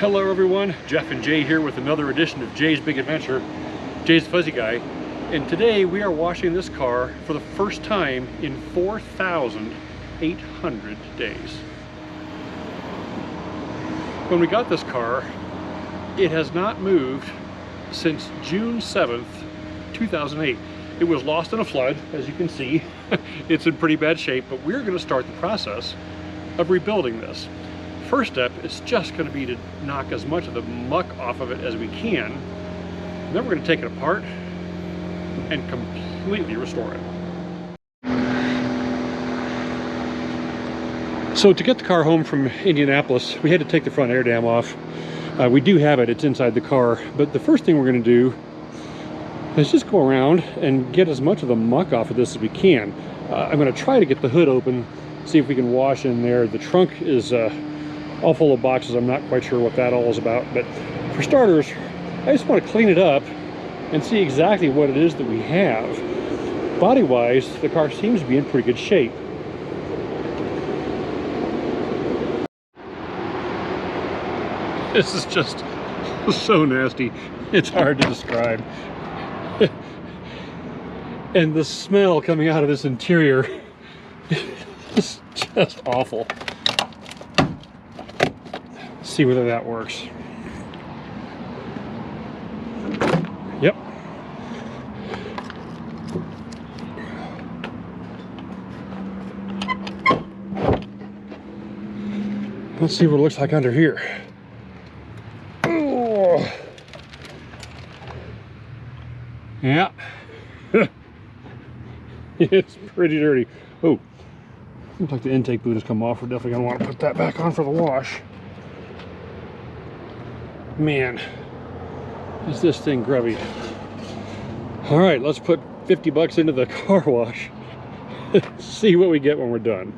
Hello everyone, Jeff and Jay here with another edition of Jay's Big Adventure. Jay's Fuzzy Guy, and today we are washing this car for the first time in 4,800 days. When we got this car, it has not moved since June 7th, 2008. It was lost in a flood, as you can see. It's in pretty bad shape, but we're going to start the process of rebuilding this. First step is just going to be to knock as much of the muck off of it as we can. Then we're going to take it apart and completely restore it. So to get the car home from Indianapolis, we had to take the front air dam off. We do have it, it's inside the car, but the first thing we're going to do is just go around and get as much of the muck off of this as we can. I'm going to try to get the hood open, see if we can wash in there. The trunk is all full of boxes. I'm not quite sure what that all is about, but for starters, I just want to clean it up and see exactly what it is that we have. Body-wise, the car seems to be in pretty good shape. This is just so nasty. It's hard to describe. And the smell coming out of this interior is just awful. See whether that works. Yep. Let's see what it looks like under here. Oh. Yeah. It's pretty dirty. Oh, looks like the intake boot has come off. We're definitely going to want to put that back on for the wash. Man, is this thing grubby. All right, let's put 50 bucks into the car wash. See what we get when we're done.